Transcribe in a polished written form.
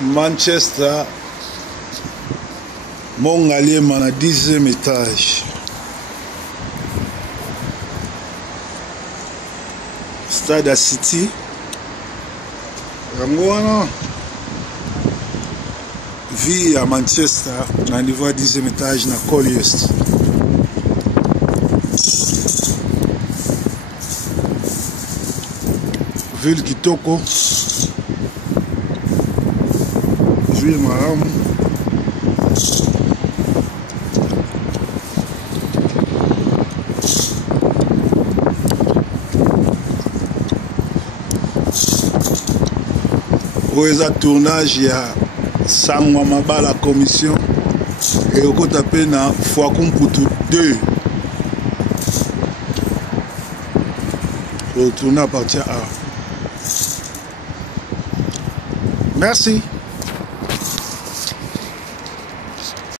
Manchester, Mongaliema na 10e étage. Stade à City. Rangoana. Vie à Manchester, na niveau à 10e étage na Colliers. Ville Kitoko. Ville Maram. Oeza tournage ya Sangwa Mabala commission et au côté tapé na Fouakoumputu 2. Retourner à partir à. Merci.